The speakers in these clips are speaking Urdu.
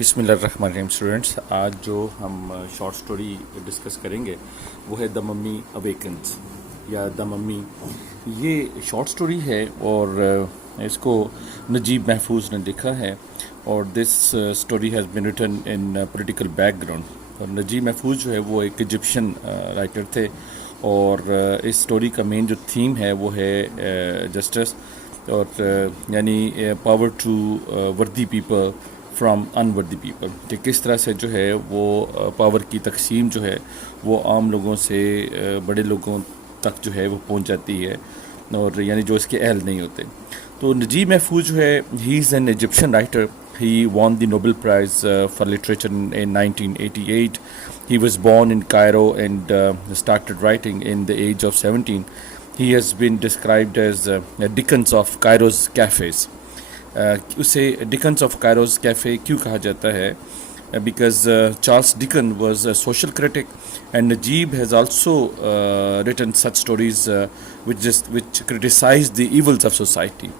بسم اللہ الرحمن الرحیم اسٹوڈنٹس، آج جو ہم شارٹ سٹوری ڈسکس کریں گے وہ ہے دا ممی اویکنز یا دا ممی. یہ شارٹ سٹوری ہے اور اس کو نجیب محفوظ نے لکھا ہے اور this story has been written in political background. اور نجیب محفوظ جو ہے وہ ایک ایجپشین رائٹر تھے اور اس سٹوری کا مین جو تھیم ہے وہ ہے جسٹس اور یعنی پاور ٹو وردی پیپل فرام انوردی پیپل، کہ کس طرح سے جو ہے وہ پاور کی تقسیم جو ہے وہ عام لوگوں سے بڑے لوگوں تک جو ہے وہ پہنچ جاتی ہے اور یعنی جو اس کے اہل نہیں ہوتے. تو نجیب محفوظ جو ہے he is an Egyptian writer. He won the Nobel Prize for Literature in 1988. He was born in Cairo and started writing in the age of 17. He has been described as Dickens of Cairo's cafes. اسے ڈکنس آف کائروز کیفے کیوں کہا جاتا ہے؟ Because Charles Dickens was a social critic and Naguib has also written such stories which criticize the evils of society,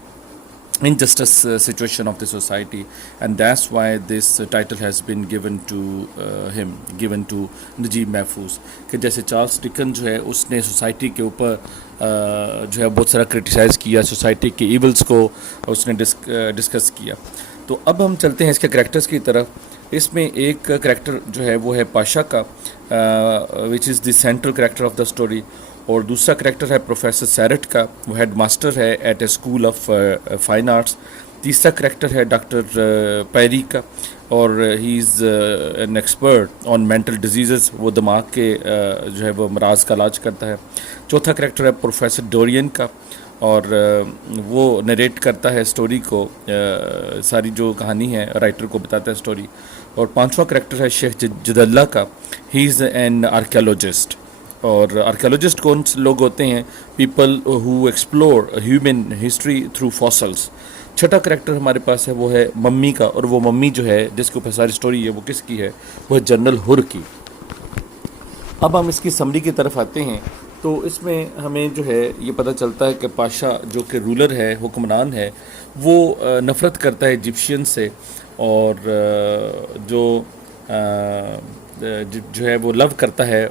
injustice situation of the society, and that's why this title has been given to نجیب محفوظ. کہ جیسے چارلس ڈکن جو ہے اس نے سوسائٹی کے اوپر جو ہے بہت سارا کرٹیسائز کیا، سوسائٹی کے ایولز کو اس نے ڈسکس کیا. تو اب ہم چلتے ہیں اس کے کریکٹرز کی طرف. اس میں ایک کریکٹر جو ہے وہ ہے پاشا کا which is the central character of the story, اور دوسرا کریکٹر ہے پروفیسر سیرٹ کا، وہ ہیڈ ماسٹر ہے at a school of fine arts. تیسرا کریکٹر ہے ڈاکٹر پیری کا اور he is an expert on mental diseases, وہ دماغ کے جو ہے وہ امراض کا علاج کرتا ہے. چوتھا کریکٹر ہے پروفیسر ڈورین کا اور وہ نریٹ کرتا ہے اسٹوری کو، ساری جو کہانی ہے رائٹر کو بتاتا ہے اسٹوری. اور پانچواں کریکٹر ہے شیخ جدلہ کا، ہی از این آرکیالوجسٹ. اور آرکیالوجسٹ کون لوگ ہوتے ہیں؟ People who explore human history through fossils. چھٹا کریکٹر ہمارے پاس ہے وہ ہے ممی کا، اور وہ ممی جو ہے جس کے اوپر ساری اسٹوری ہے وہ کس کی ہے؟ وہ ہے جنرل ہر کی. اب ہم اس کی سمری کی طرف آتے ہیں. تو اس میں ہمیں جو ہے یہ پتہ چلتا ہے کہ پاشا جو کہ رولر ہے، حکمران ہے، وہ نفرت کرتا ہے ایجپشین سے اور جو ہے وہ لو کرتا ہے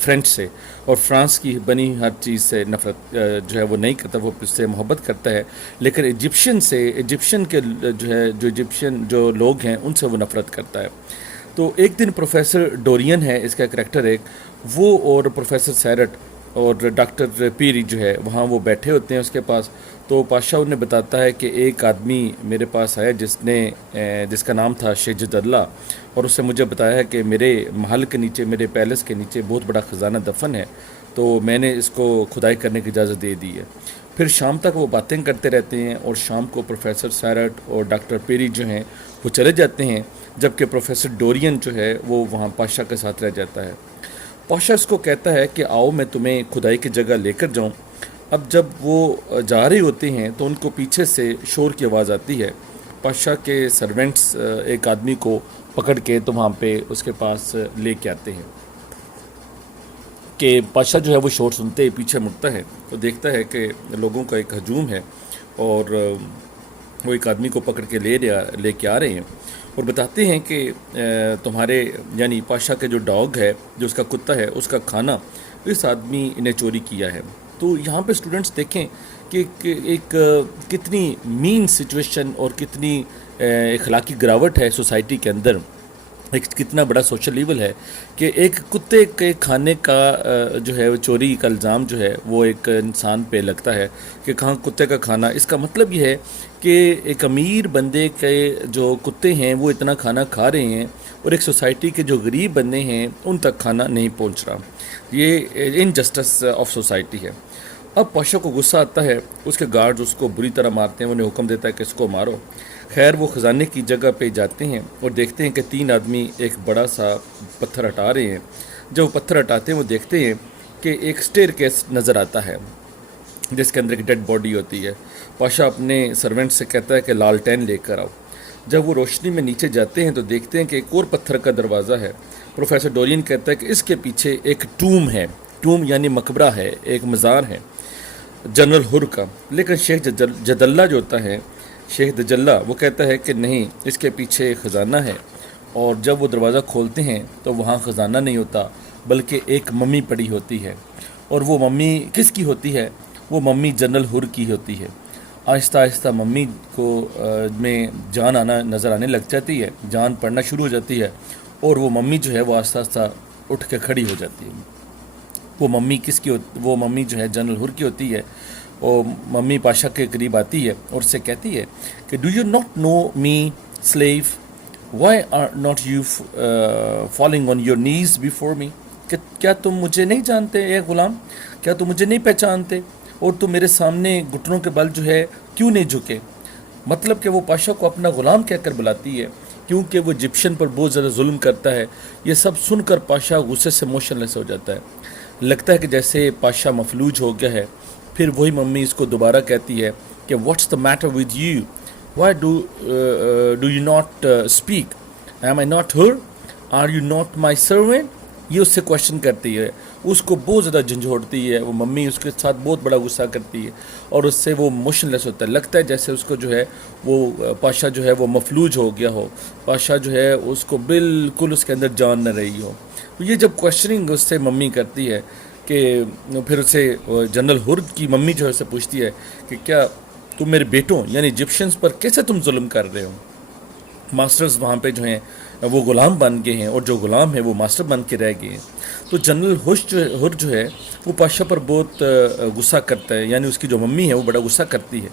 فرینچ سے، اور فرانس کی بنی ہر چیز سے نفرت جو ہے وہ نہیں کرتا، وہ اس سے محبت کرتا ہے. لیکن ایجپشین کے جو لوگ ہیں ان سے وہ نفرت کرتا ہے. تو ایک دن پروفیسر ڈورین ہے اس کا کریکٹر ایک، وہ اور پروفیسر سیرٹ اور ڈاکٹر پیری جو ہے وہاں وہ بیٹھے ہوتے ہیں اس کے پاس. تو پاشا انہیں بتاتا ہے کہ ایک آدمی میرے پاس آیا جس کا نام تھا شیخ جدلہ، اور اس سے مجھے بتایا ہے کہ میرے محل کے نیچے، میرے پیلس کے نیچے بہت بڑا خزانہ دفن ہے، تو میں نے اس کو کھدائی کرنے کی اجازت دے دی ہے. پھر شام تک وہ باتیں کرتے رہتے ہیں اور شام کو پروفیسر سیرٹ اور ڈاکٹر پیری جو ہیں وہ چلے جاتے ہیں، جبکہ پروفیسر ڈورین جو ہے وہ وہاں پاشا کے ساتھ رہ جاتا ہے. پاشا اس کو کہتا ہے کہ آؤ میں تمہیں کھدائی کی جگہ لے کر جاؤں. اب جب وہ جا رہے ہوتے ہیں تو ان کو پیچھے سے شور کی آواز آتی ہے. پاشا کے سرونٹس ایک آدمی کو پکڑ کے تو وہاں پہ اس کے پاس لے کے آتے ہیں کہ پاشا جو ہے وہ شور سنتے ہی پیچھے مڑتا ہے تو دیکھتا ہے کہ لوگوں کا ایک ہجوم ہے اور وہ ایک آدمی کو پکڑ کے لے کے آ رہے ہیں اور بتاتے ہیں کہ تمہارے یعنی پاشا کے جو ڈاگ ہے، جو اس کا کتا ہے، اس کا کھانا اس آدمی نے چوری کیا ہے. تو یہاں پہ اسٹوڈنٹس دیکھیں کہ ایک کتنی مین سچویشن اور کتنی اخلاقی گراوٹ ہے سوسائٹی کے اندر، ایک کتنا بڑا سوشل ایول ہے کہ ایک کتے کے کھانے کا جو ہے چوری کا الزام جو ہے وہ ایک انسان پہ لگتا ہے کہ کہاں کتے کا کھانا. اس کا مطلب یہ ہے کہ ایک امیر بندے کے جو کتے ہیں وہ اتنا کھانا کھا رہے ہیں اور ایک سوسائٹی کے جو غریب بندے ہیں ان تک کھانا نہیں پہنچ رہا. یہ انجسٹس آف سوسائٹی ہے. اب پاشا کو غصہ آتا ہے، اس کے گارڈز اس کو بری طرح مارتے ہیں، انہیں حکم دیتا ہے کہ اس کو مارو. خیر وہ خزانے کی جگہ پہ جاتے ہیں اور دیکھتے ہیں کہ 3 آدمی ایک بڑا سا پتھر ہٹا رہے ہیں. جب وہ پتھر ہٹاتے ہیں وہ دیکھتے ہیں کہ ایک سٹیر کیس نظر آتا ہے جس کے اندر ایک ڈیڈ باڈی ہوتی ہے. پاشا اپنے سرونٹ سے کہتا ہے کہ لالٹین لے کر آؤ. جب وہ روشنی میں نیچے جاتے ہیں تو دیکھتے ہیں کہ ایک اور پتھر کا دروازہ ہے. پروفیسر ڈورین کہتا ہے کہ اس کے پیچھے ایک ٹوم ہے، ٹوم یعنی مقبرہ ہے، ایک مزار ہے جنرل ہر کا. لیکن شیخ جدلہ جو ہوتا ہے، شیخ دجلہ، وہ کہتا ہے کہ نہیں، اس کے پیچھے خزانہ ہے اور جب وہ دروازہ کھولتے ہیں تو وہاں خزانہ نہیں ہوتا بلکہ ایک ممی پڑی ہوتی ہے. اور وہ ممی کس کی ہوتی ہے؟ وہ ممی جنرل ہر کی ہوتی ہے. آہستہ آہستہ ممی کو میں جان آنا نظر آنے لگ جاتی ہے، جان پڑنا شروع ہو جاتی ہے، اور وہ ممی جو ہے وہ آہستہ آہستہ اٹھ کے کھڑی ہو جاتی ہے. وہ ممی کس کی وہ ممی جو ہے جنرل ہر کی ہوتی ہے. وہ ممی پاشا کے قریب آتی ہے اور اس سے کہتی ہے کہ do you not know me slave, why are not you falling on your knees before me, کہ کیا تم مجھے نہیں جانتے اے غلام، کیا تم مجھے نہیں پہچانتے اور تم میرے سامنے گھٹنوں کے بل جو ہے کیوں نہیں جھکے. مطلب کہ وہ پاشا کو اپنا غلام کہہ کر بلاتی ہے کیونکہ وہ ایجپشن پر بہت زیادہ ظلم کرتا ہے. یہ سب سن کر پاشا غصے سے موشن لیس ہو جاتا ہے، لگتا ہے کہ جیسے پاشا مفلوج ہو گیا ہے. پھر وہی ممی اس کو دوبارہ کہتی ہے کہ what's the matter with you, why do you not speak, am I not her, are you not my servant. یہ اس سے کوشچن کرتی ہے، اس کو بہت زیادہ جھنجھوڑتی ہے. وہ ممی اس کے ساتھ بہت بڑا غصہ کرتی ہے اور اس سے وہ موشن لیس ہوتا ہے. لگتا ہے جیسے اس کو جو ہے وہ پاشا جو ہے وہ مفلوج ہو گیا ہو، پاشا جو ہے اس کو بالکل اس کے اندر جان نہ رہی ہو. یہ جب کوشچننگ اس سے ممی کرتی ہے کہ پھر اسے جنرل ہر کی ممی جو ہے اسے پوچھتی ہے کہ کیا تم میرے بیٹوں یعنی ایجپشنز پر کیسے تم ظلم کر رہے ہو؟ ماسٹرز وہاں پہ جو ہیں وہ غلام بن گئے ہیں اور جو غلام ہیں وہ ماسٹر بن کے رہ گئے ہیں. تو جنرل ہر جو ہے وہ پاشا پر بہت غصہ کرتا ہے، یعنی اس کی جو ممی ہے وہ بڑا غصہ کرتی ہے.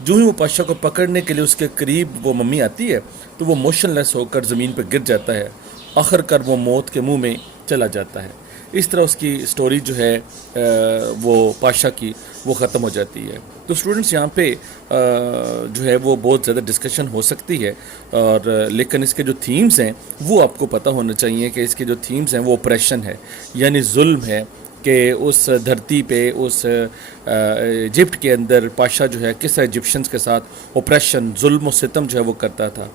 جو ہی وہ پاشا کو پکڑنے کے لیے اس کے قریب وہ ممی آتی ہے تو وہ موشن لیس ہو کر زمین پہ گر جاتا ہے. آخر کر وہ موت کے منہ میں چلا جاتا ہے. اس طرح اس کی سٹوری جو ہے وہ پاشا کی وہ ختم ہو جاتی ہے. تو اسٹوڈنٹس یہاں پہ جو ہے وہ بہت زیادہ ڈسکشن ہو سکتی ہے، اور لیکن اس کے جو تھیمز ہیں وہ آپ کو پتہ ہونا چاہیے کہ اس کے جو تھیمز ہیں وہ اپریشن ہے، یعنی ظلم ہے کہ اس دھرتی پہ اس ایجپٹ کے اندر پاشا جو ہے کس طرح ایجپشنز کے ساتھ اپریشن، ظلم و ستم جو ہے وہ کرتا تھا.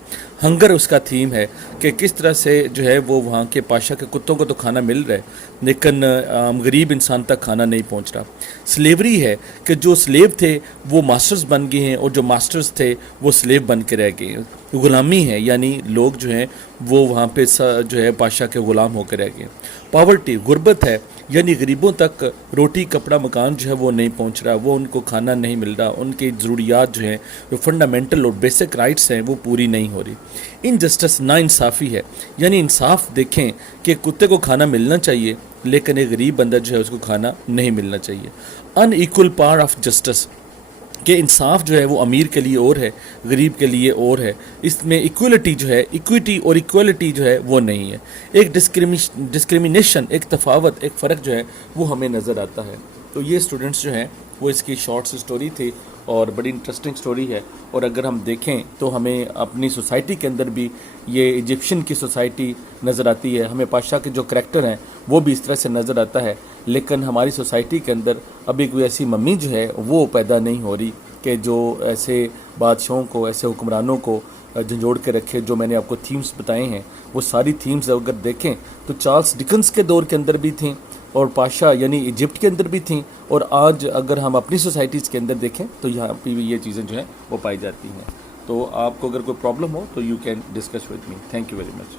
ہنگر اس کا تھیم ہے کہ کس طرح سے جو ہے وہ وہاں کے پاشا کے کتوں کو تو کھانا مل رہا ہے لیکن غریب انسان تک کھانا نہیں پہنچ رہا. سلیوری ہے کہ جو سلیو تھے وہ ماسٹرز بن گئے ہیں اور جو ماسٹرز تھے وہ سلیو بن کے رہ گئے ہیں. غلامی ہے یعنی لوگ جو ہیں وہ وہاں پہ جو ہے پاشا کے غلام ہو کے رہ گئے. پاورٹی غربت ہے یعنی غریبوں تک روٹی کپڑا مکان جو ہے وہ نہیں پہنچ رہا، وہ ان کو کھانا نہیں مل رہا، ان کی ضروریات جو ہیں جو فنڈامنٹل اور بیسک رائٹس ہیں وہ پوری نہیں ہو رہی. انجسٹس ناانصافی ہے یعنی انصاف دیکھیں کہ کتے کو کھانا ملنا چاہیے لیکن ایک غریب بندہ جو ہے اس کو کھانا نہیں ملنا چاہیے. ان ایکول پار آف جسٹس کہ انصاف جو ہے وہ امیر کے لیے اور ہے، غریب کے لیے اور ہے. اس میں ایکولیٹی جو ہے، ایکویٹی اور ایکویلٹی جو ہے وہ نہیں ہے. ایک ڈسکریمنیشن، ایک تفاوت، ایک فرق جو ہے وہ ہمیں نظر آتا ہے. تو یہ اسٹوڈنٹس جو ہیں وہ اس کی شارٹ سٹوری تھی اور بڑی انٹرسٹنگ سٹوری ہے. اور اگر ہم دیکھیں تو ہمیں اپنی سوسائٹی کے اندر بھی یہ ایجپشن کی سوسائٹی نظر آتی ہے. ہمیں پاشا کے جو کریکٹر ہیں وہ بھی اس طرح سے نظر آتا ہے، لیکن ہماری سوسائٹی کے اندر ابھی کوئی ایسی ممی جو ہے وہ پیدا نہیں ہو رہی کہ جو ایسے بادشاہوں کو، ایسے حکمرانوں کو جھنجھوڑ کے رکھے. جو میں نے آپ کو تھیمز بتائے ہیں وہ ساری تھیمز اگر دیکھیں تو چارلس ڈکنس کے دور کے اندر بھی تھیں اور پاشا یعنی ایجپٹ کے اندر بھی تھیں، اور آج اگر ہم اپنی سوسائٹیز کے اندر دیکھیں تو یہاں پہ بھی یہ چیزیں جو ہیں وہ پائی جاتی ہیں. تو آپ کو اگر کوئی پرابلم ہو تو you can discuss with me. Thank you very much.